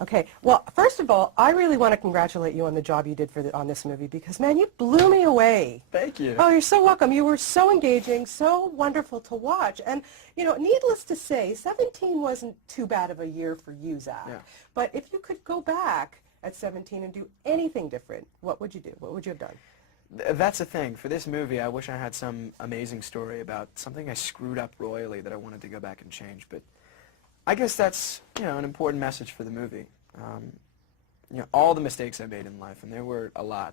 Okay, well, first of all, I really want to congratulate you on the job you did on this movie because, man, you blew me away. Thank you. Oh, you're so welcome. You were so engaging, so wonderful to watch. And, you know, needless to say, 17 wasn't too bad of a year for you, Zac. Yeah. But if you could go back at 17 and do anything different, what would you do? What would you have done? That's the thing. For this movie, I wish I had some amazing story about something I screwed up royally that I wanted to go back and change. But I guess that's, you know, an important message for the movie. You know, all the mistakes I made in life, and there were a lot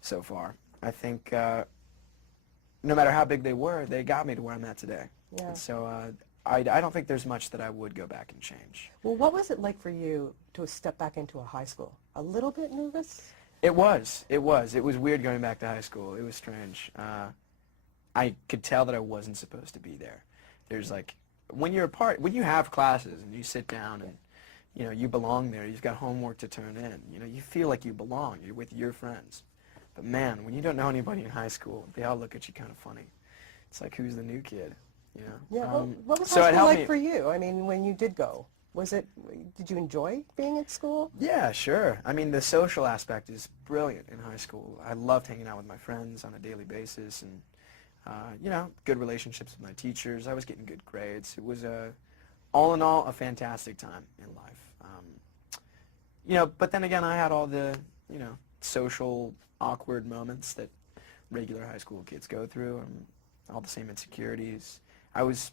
so far. I think no matter how big they were, they got me to where I'm at today. Yeah. And so I don't think there's much that I would go back and change. Well, what was it like for you to step back into a high school? A little bit nervous? It was. It was. It was weird going back to high school. It was strange. I could tell that I wasn't supposed to be there. There's like, when you have classes and you sit down and, you know, you belong there, you've got homework to turn in, you know, you feel like you belong, you're with your friends. But man, when you don't know anybody in high school, they all look at you kind of funny. It's like, who's the new kid, you know? Yeah, what was so high it school helped like for you? I mean, when you did go, did you enjoy being at school? Yeah, sure. I mean, the social aspect is brilliant in high school. I loved hanging out with my friends on a daily basis and, you know, good relationships with my teachers. I was getting good grades. It was, all in all, a fantastic time in life. You know, but then again, I had all the, you know, social awkward moments that regular high school kids go through, and all the same insecurities. I think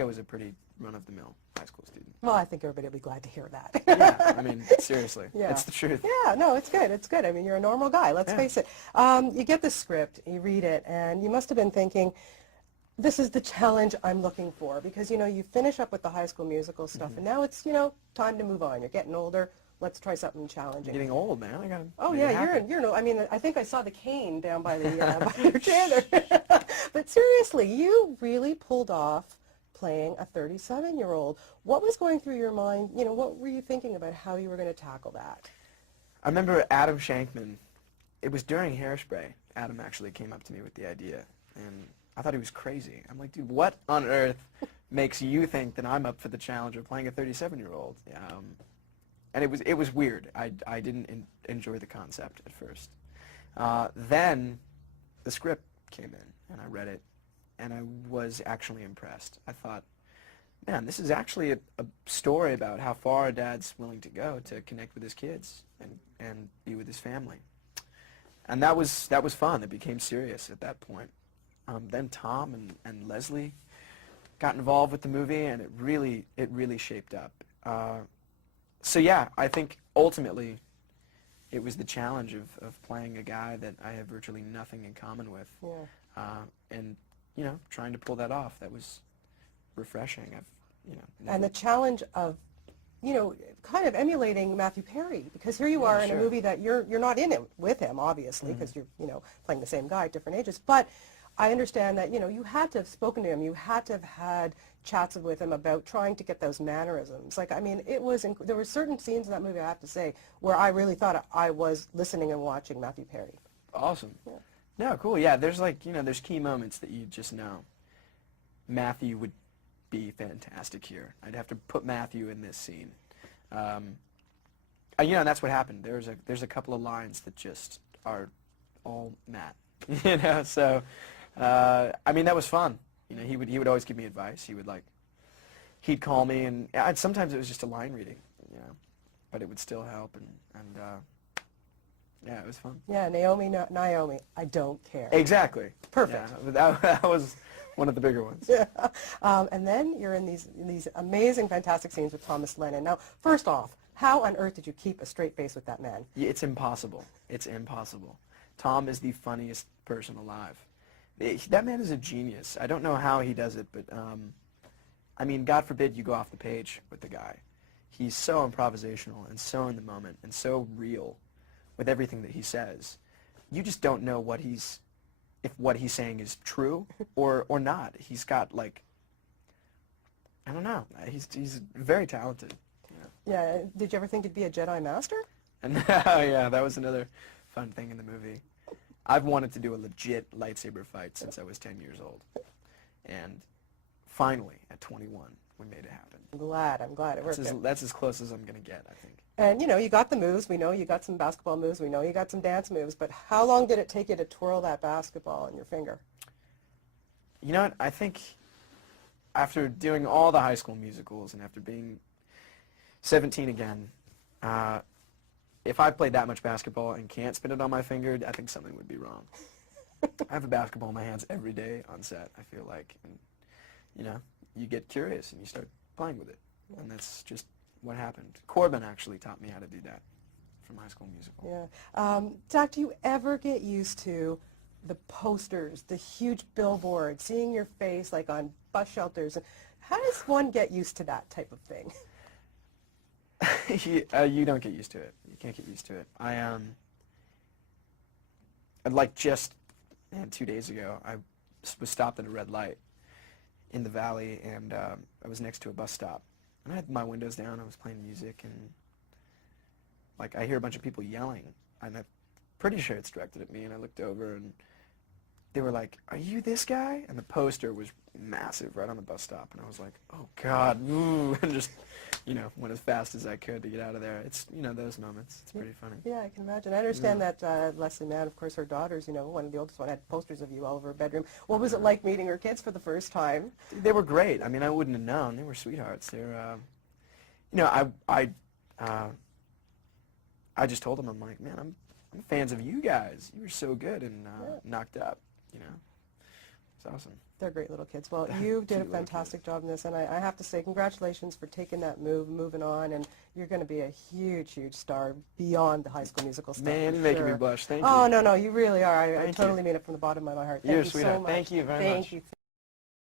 I was a pretty run-of-the-mill high school student. Well, I think everybody will be glad to hear that. Yeah, I mean, seriously, Yeah. it's the truth. Yeah, no, it's good. It's good. I mean, you're a normal guy, let's face it. You get the script, you read it, and you must have been thinking, this is the challenge I'm looking for, because, you know, you finish up with the High School Musical stuff, and now it's, you know, time to move on. You're getting older. Let's try something challenging. I'm getting old, man. I gotta Oh make it yeah, happen. you're no. I mean, I think I saw the cane down by the by your chair there. But seriously, you really pulled off playing a 37-year-old. What was going through your mind? You know, what were you thinking about how you were going to tackle that? I remember Adam Shankman. It was during Hairspray. Adam actually came up to me with the idea, and I thought he was crazy. I'm like, dude, what on earth makes you think that I'm up for the challenge of playing a 37-year-old? And it was weird. I didn't enjoy the concept at first. Then the script came in, and I read it, and I was actually impressed. I thought, man, this is actually a story about how far a dad's willing to go to connect with his kids and be with his family. And that was fun. It became serious at that point. Then Tom and Leslie got involved with the movie, and it really shaped up. So yeah, I think ultimately it was the challenge of playing a guy that I have virtually nothing in common with. Yeah. And, you know, trying to pull that off, that was refreshing. And the challenge of, you know, kind of emulating Matthew Perry, because here you are in a movie that you're not in it with him, obviously, because you're, you know, playing the same guy at different ages. But I understand that, you know, you had to have spoken to him. You had to have had chats with him about trying to get those mannerisms. Like, I mean, there were certain scenes in that movie, I have to say, where I really thought I was listening and watching Matthew Perry. Awesome. Yeah. No, cool. Yeah, there's like, you know, there's key moments that you just know. Matthew would be fantastic here. I'd have to put Matthew in this scene. You know, and that's what happened. There's a couple of lines that just are all Matt. You know, so I mean, that was fun. You know, he would always give me advice. He'd call me, and sometimes it was just a line reading, you know, but it would still help, and yeah, it was fun. Yeah, Naomi, I don't care. Exactly. Perfect. Yeah, that was one of the bigger ones. Yeah. And then you're in these amazing, fantastic scenes with Thomas Lennon. Now, first off, how on earth did you keep a straight face with that man? It's impossible. It's impossible. Tom is the funniest person alive. That man is a genius. I don't know how he does it, but I mean, God forbid you go off the page with the guy. He's so improvisational and so in the moment and so real with everything that he says. You just don't know if what he's saying is true or not. He's got, like, I don't know. He's very talented. Yeah. Did you ever think you'd be a Jedi Master? And yeah, that was another fun thing in the movie. I've wanted to do a legit lightsaber fight since I was 10 years old. And finally, at 21, we made it happen. I'm glad it worked out. That's as close as I'm going to get, I think. And, you got the moves. We know you got some basketball moves. We know you got some dance moves. But how long did it take you to twirl that basketball in your finger? You know what? I think after doing all the High School Musicals and after being 17 again, if I played that much basketball and can't spin it on my finger, I think something would be wrong. I have a basketball in my hands every day on set, I feel like. And, you get curious and you start playing with it. And that's just what happened. Corbin actually taught me how to do that from High School Musical. Yeah. Zac, do you ever get used to the posters, the huge billboards, seeing your face like on bus shelters? How does one get used to that type of thing? You don't get used to it. You can't get used to it. Like just 2 days ago, I was stopped at a red light in the valley, and I was next to a bus stop. And I had my windows down, I was playing music, and like I hear a bunch of people yelling, and I'm pretty sure it's directed at me, and I looked over, and they were like, "Are you this guy?" And the poster was massive right on the bus stop, and I was like, "Oh God," and just, went as fast as I could to get out of there. It's, those moments. It's pretty funny. Yeah, I can imagine. I understand that Leslie Mann, of course, her daughters, one of the oldest one, had posters of you all over her bedroom. What was it like meeting her kids for the first time? They were great. I mean, I wouldn't have known. They were sweethearts. They were, I just told them, I'm like, man, I'm fans of you guys. You were so good and knocked up, It's awesome. They're great little kids. Well, you did a fantastic job in this, and I have to say congratulations for taking that move, moving on, and you're going to be a huge, huge star beyond the High School Musical stuff. Man, you're making me blush. Thank you. Oh, no, you really are. I totally mean it from the bottom of my heart. Thank You're a you sweetheart. so much. Thank you very much. Thank you.